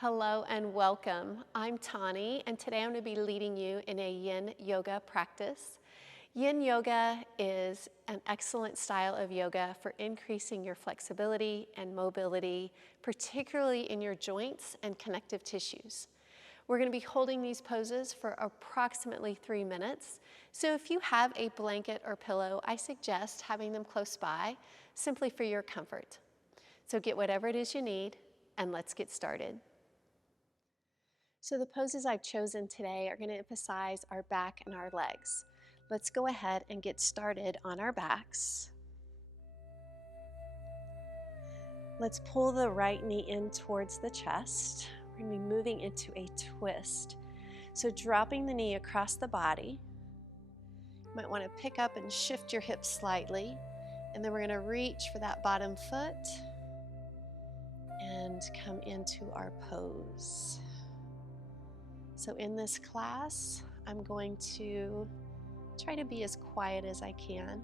Hello and welcome. I'm Tani, and today I'm going to be leading you in a Yin Yoga practice. Yin Yoga is an excellent style of yoga for increasing your flexibility and mobility, particularly in your joints and connective tissues. We're going to be holding these poses for approximately 3 minutes. So if you have a blanket or pillow, I suggest having them close by, simply for your comfort. So get whatever it is you need, and let's get started. So the poses I've chosen today are going to emphasize our back and our legs. Let's go ahead and get started on our backs. Let's pull the right knee in towards the chest. We're going to be moving into a twist. So dropping the knee across the body. You might want to pick up and shift your hips slightly. And then we're going to reach for that bottom foot and come into our pose. So in this class, I'm going to try to be as quiet as I can.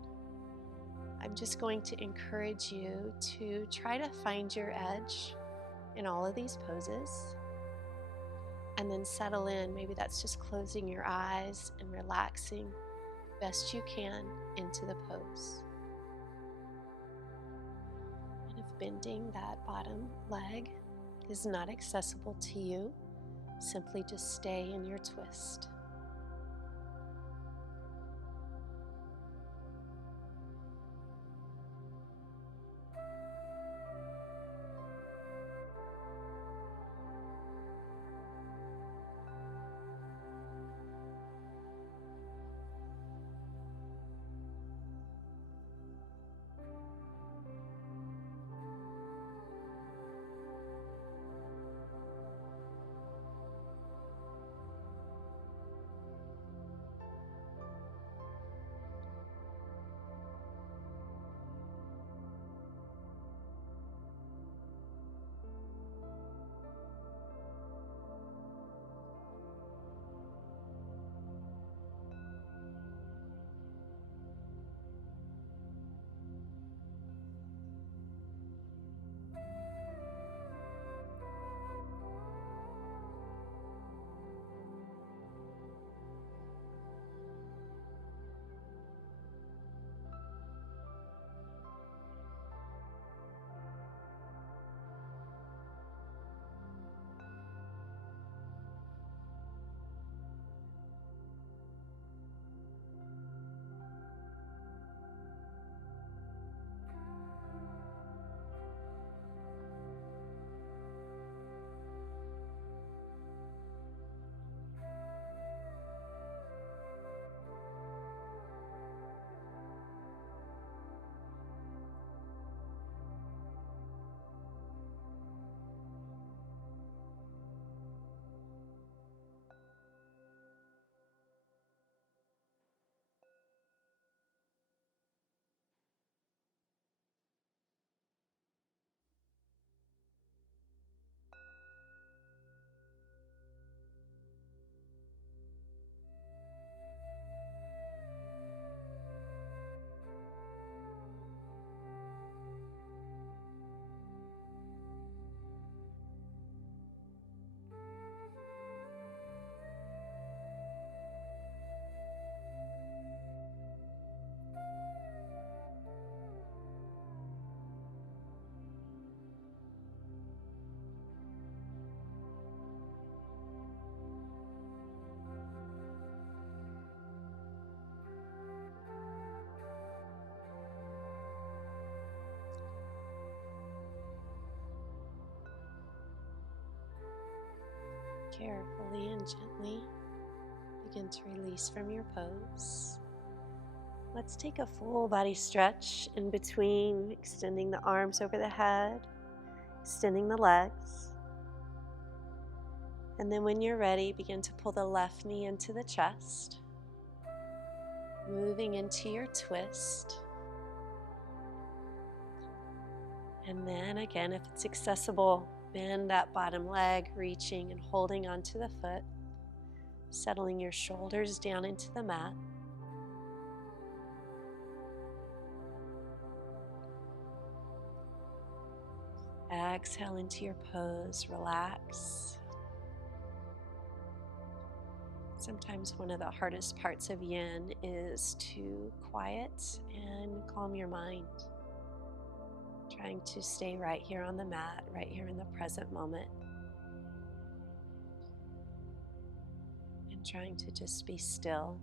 I'm just going to encourage you to try to find your edge in all of these poses and then settle in. Maybe that's just closing your eyes and relaxing best you can into the pose. And if bending that bottom leg is not accessible to you, simply just stay in your twist. Carefully and gently begin to release from your pose. Let's take a full body stretch in between, extending the arms over the head, extending the legs. And then when you're ready, begin to pull the left knee into the chest, moving into your twist. And then again, if it's accessible, bend that bottom leg, reaching and holding onto the foot, settling your shoulders down into the mat. Exhale into your pose, relax. Sometimes one of the hardest parts of yin is to quiet and calm your mind. Trying to stay right here on the mat, right here in the present moment. And trying to just be still.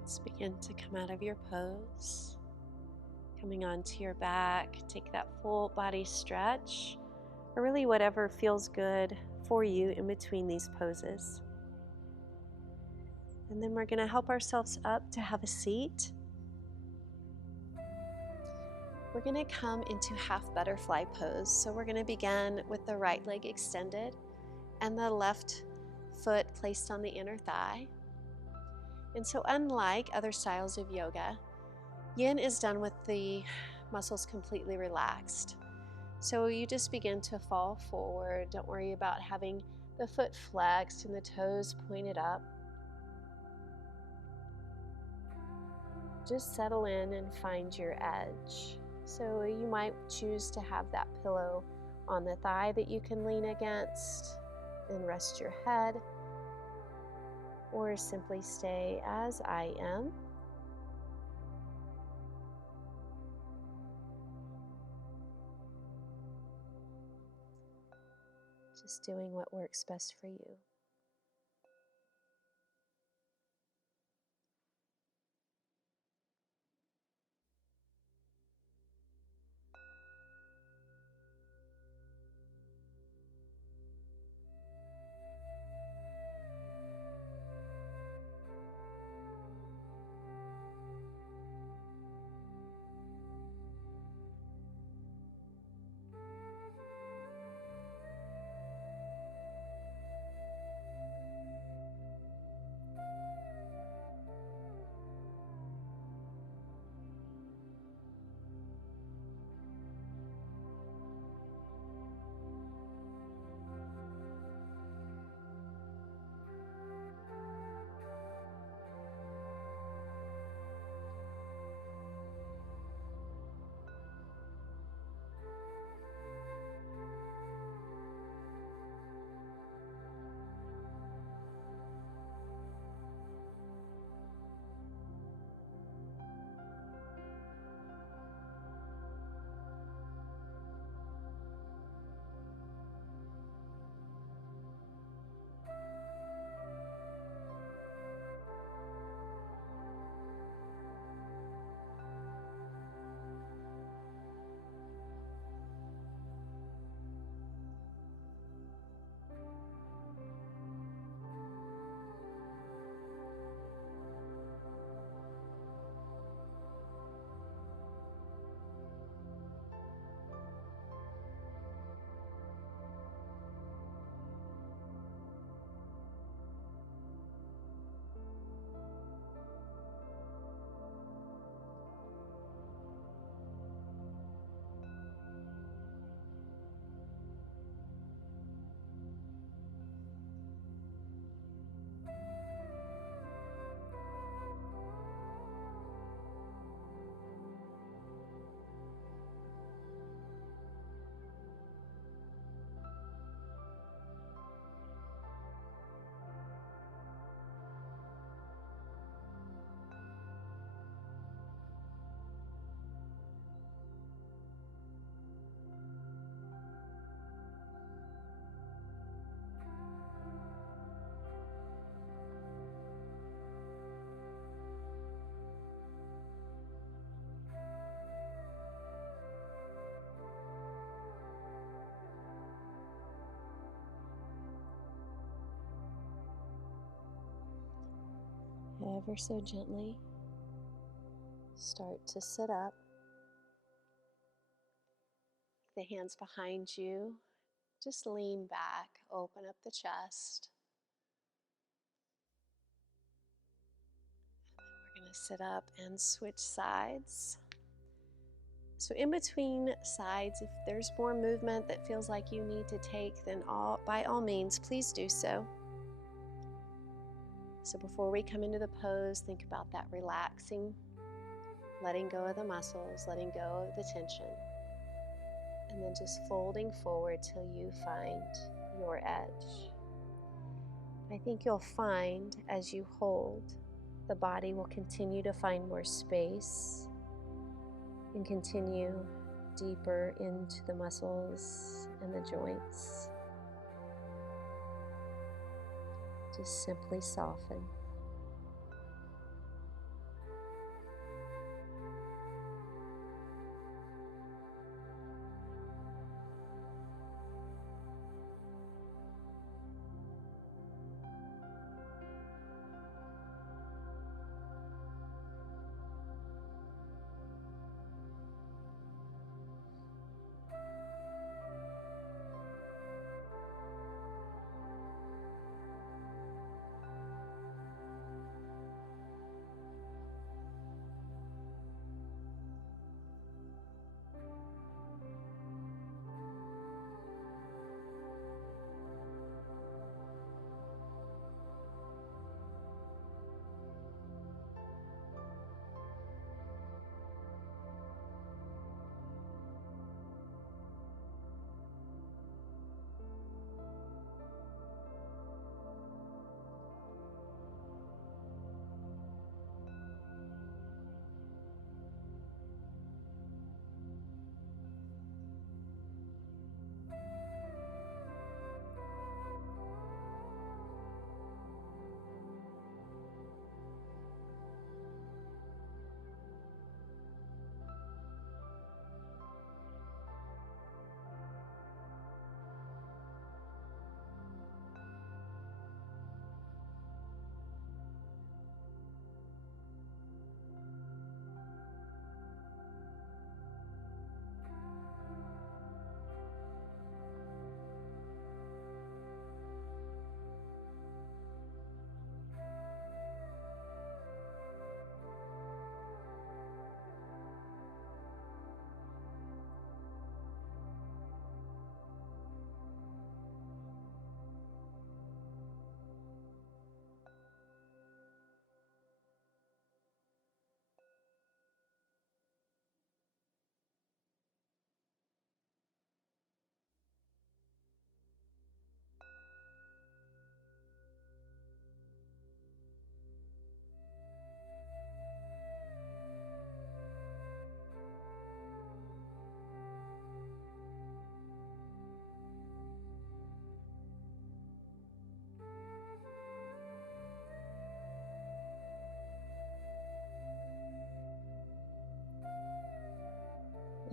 Let's begin to come out of your pose. Coming onto your back, take that full body stretch, or really whatever feels good for you in between these poses. And then we're going to help ourselves up to have a seat. We're going to come into half butterfly pose. So we're going to begin with the right leg extended and the left foot placed on the inner thigh. And so unlike other styles of yoga, yin is done with the muscles completely relaxed. So you just begin to fall forward. Don't worry about having the foot flexed and the toes pointed up. Just settle in and find your edge. So you might choose to have that pillow on the thigh that you can lean against and rest your head, or simply stay as I am. Just doing what works best for you. ever so gently start to sit up. The hands behind you. Just lean back, open up the chest. And then we're going to sit up and switch sides. So in between sides, if there's more movement that feels like you need to take, then by all means, please do so. So before we come into the pose, think about that relaxing, letting go of the muscles, letting go of the tension, and then just folding forward till you find your edge. I think you'll find as you hold, the body will continue to find more space and continue deeper into the muscles and the joints. Just simply soften.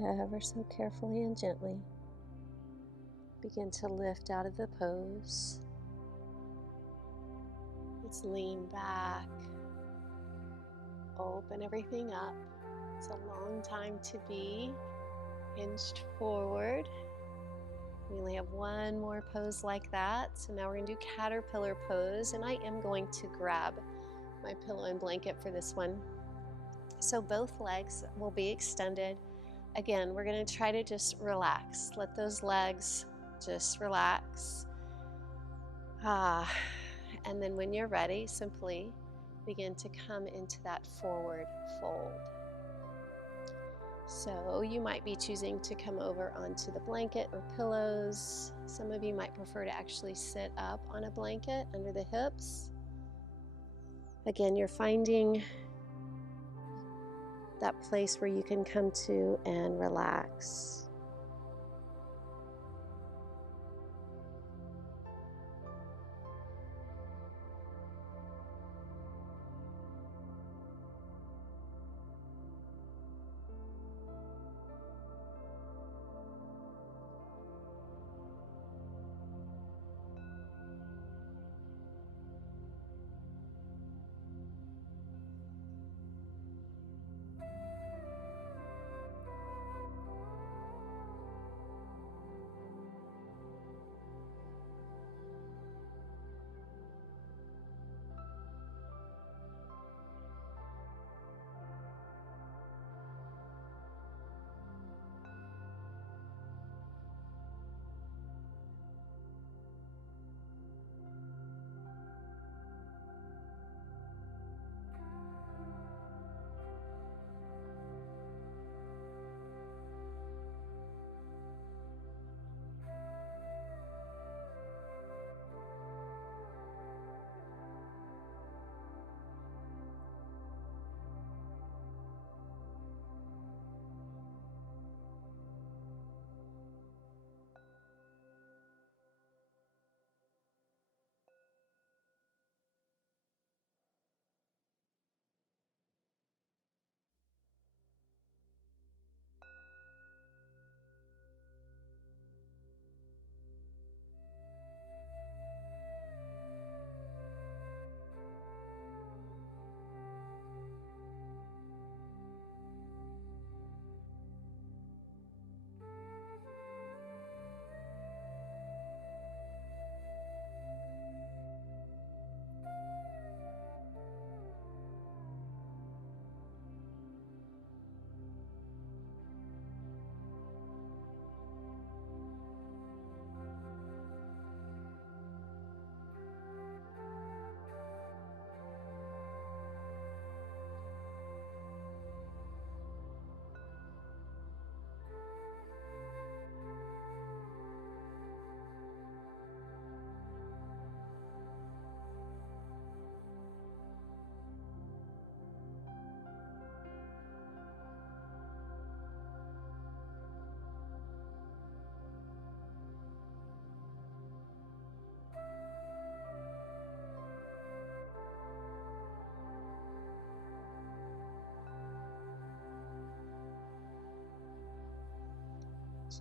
Ever so carefully and gently, begin to lift out of the pose. Let's lean back, open everything up. It's a long time to be hinged forward. We only have one more pose like that. So now we're going to do caterpillar pose, and I am going to grab my pillow and blanket for this one. So both legs will be extended. Again, we're going to try to just relax. Let those legs just relax. And then when you're ready, simply begin to come into that forward fold. So you might be choosing to come over onto the blanket or pillows. Some of you might prefer to actually sit up on a blanket under the hips. Again, you're finding that place where you can come to and relax.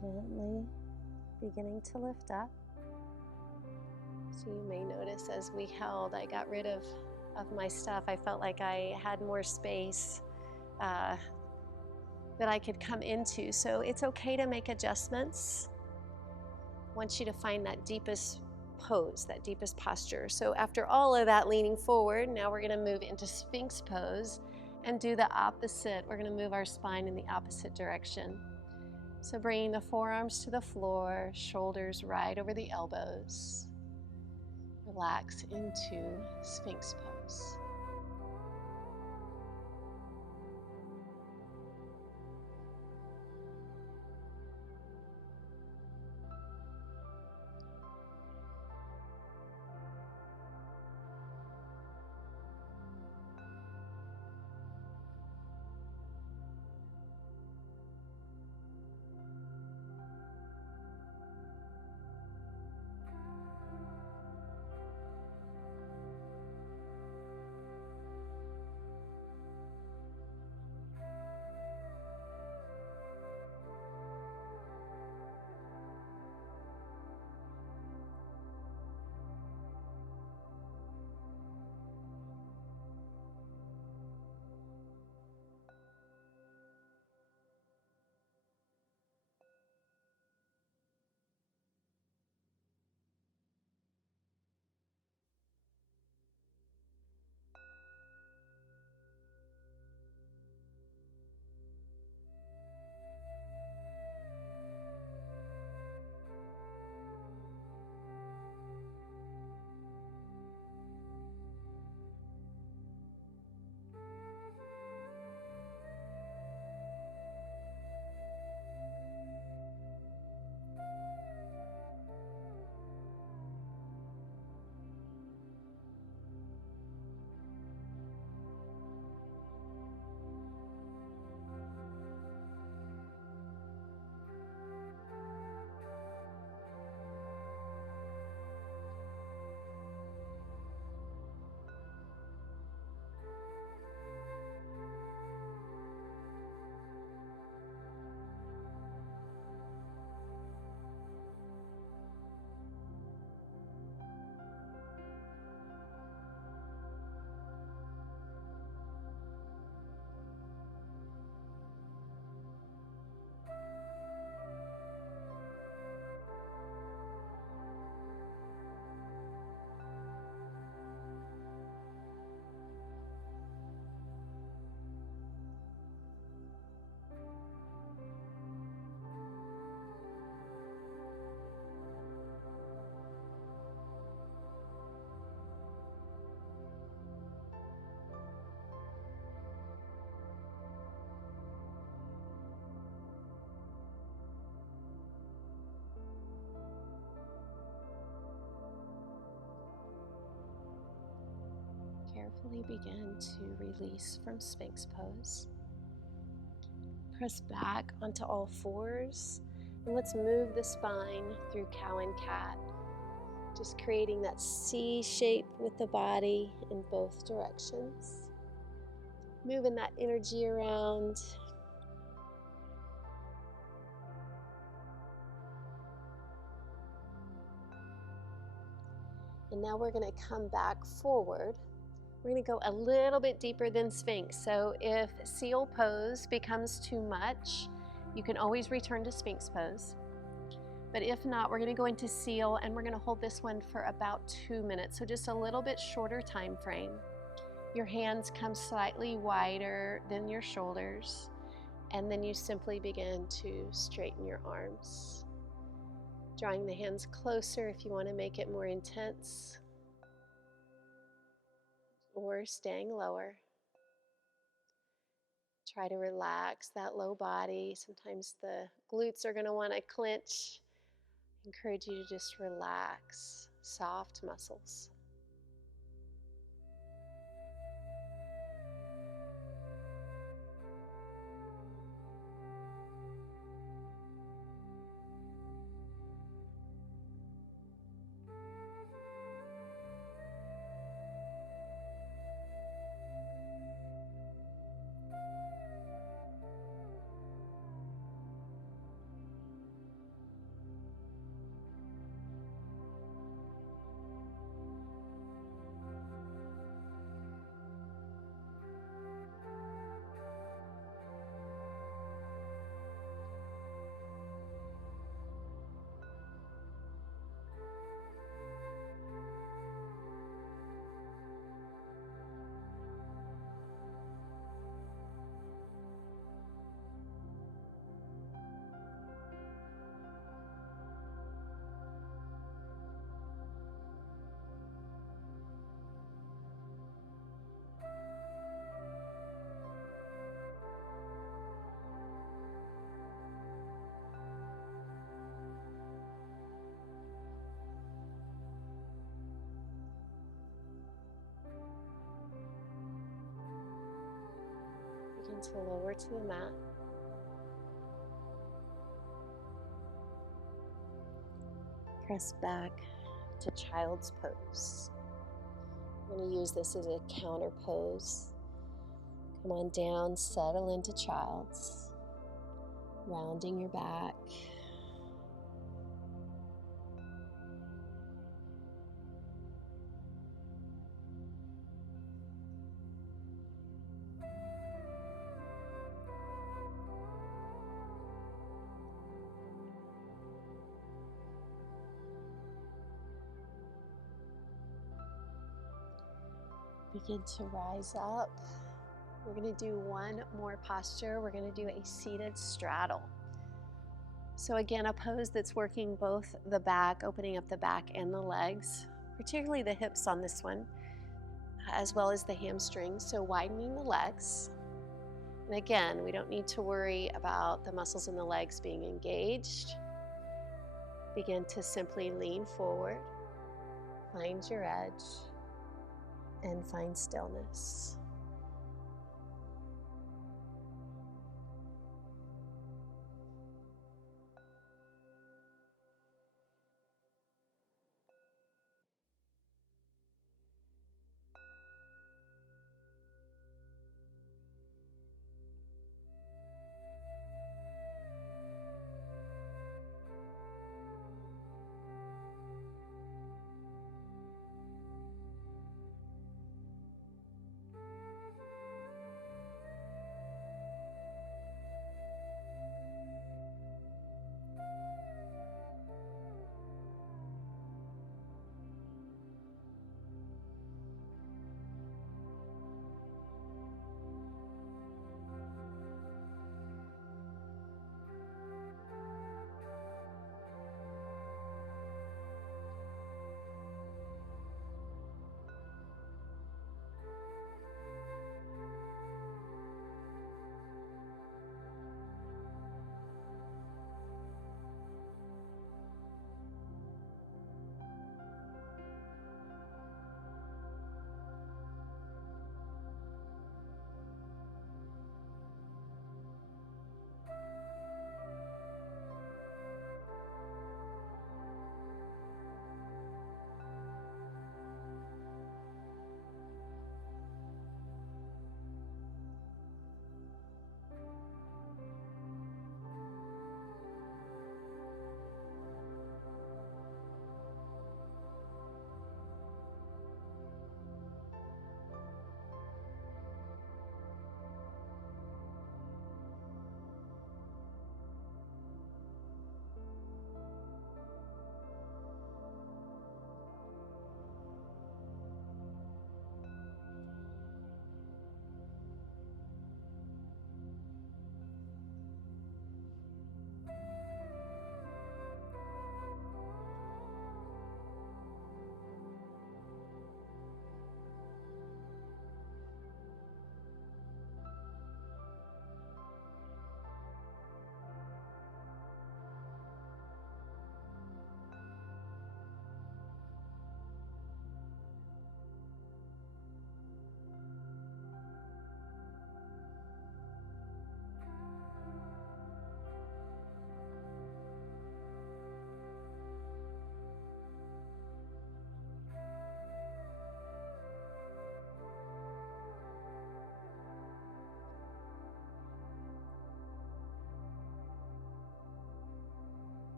Gently beginning to lift up. So you may notice as we held, I got rid of my stuff. I felt like I had more space that I could come into. So it's okay to make adjustments. I want you to find that deepest pose, that deepest posture. So after all of that leaning forward, now we're going to move into Sphinx pose and do the opposite. We're going to move our spine in the opposite direction. So bringing the forearms to the floor, shoulders right over the elbows. Relax into Sphinx pose. Carefully begin to release from Sphinx pose. Press back onto all fours, and let's move the spine through cow and cat. Just creating that C shape with the body in both directions. Moving that energy around. And now we're going to come back forward. We're going to go a little bit deeper than Sphinx. So if seal pose becomes too much, you can always return to Sphinx pose. But if not, we're going to go into seal, and we're going to hold this one for about 2 minutes. So just a little bit shorter time frame. Your hands come slightly wider than your shoulders, and then you simply begin to straighten your arms. Drawing the hands closer if you want to make it more intense, or staying lower. Try to relax that low body. Sometimes the glutes are going to want to clench. Encourage you to just relax, soft muscles. Begin to lower to the mat. Press back to child's pose. I'm going to use this as a counter pose. Come on down, settle into child's, rounding your back. Begin to rise up. We're going to do one more posture. We're going to do a seated straddle. So again, a pose that's working both the back, opening up the back and the legs, particularly the hips on this one, as well as the hamstrings. So widening the legs. And again, we don't need to worry about the muscles in the legs being engaged. Begin to simply lean forward, find your edge, and find stillness.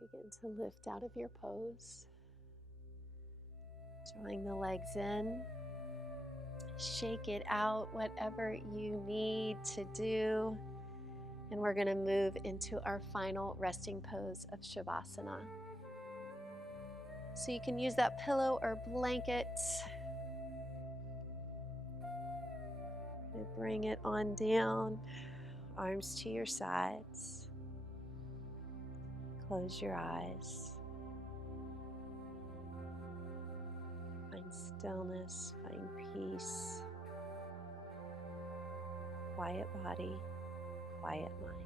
Begin to lift out of your pose, drawing the legs in. Shake it out, whatever you need to do. And we're going to move into our final resting pose of Shavasana. So you can use that pillow or blanket. Bring it on down, arms to your sides. Close your eyes. Find stillness, find peace. Quiet body, quiet mind.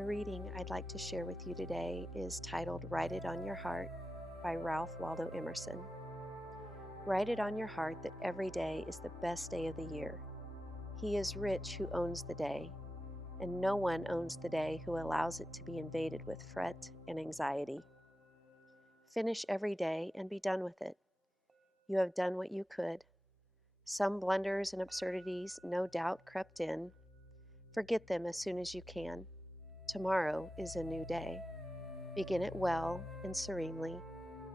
The reading I'd like to share with you today is titled Write It on Your Heart by Ralph Waldo Emerson. Write it on your heart that every day is the best day of the year. He is rich who owns the day, and no one owns the day who allows it to be invaded with fret and anxiety. Finish every day and be done with it. You have done what you could. Some blunders and absurdities no doubt crept in. Forget them as soon as you can. Tomorrow is a new day. Begin it well and serenely,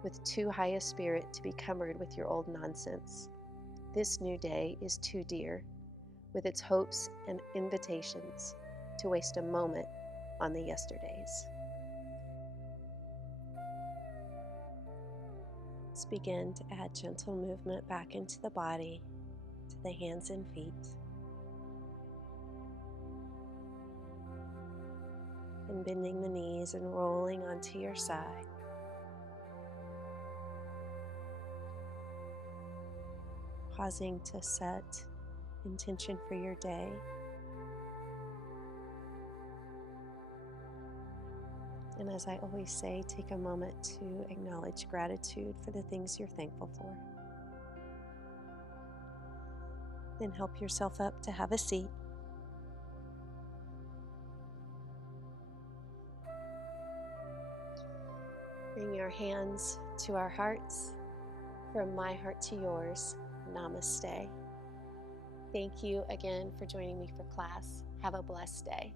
with too high a spirit to be cumbered with your old nonsense. This new day is too dear, with its hopes and invitations, to waste a moment on the yesterdays. Let's begin to add gentle movement back into the body, to the hands and feet. And bending the knees and rolling onto your side. Pausing to set intention for your day. And as I always say, take a moment to acknowledge gratitude for the things you're thankful for. Then help yourself up to have a seat. Bring your hands to our hearts. From my heart to yours, namaste. Thank you again for joining me for class. Have a blessed day.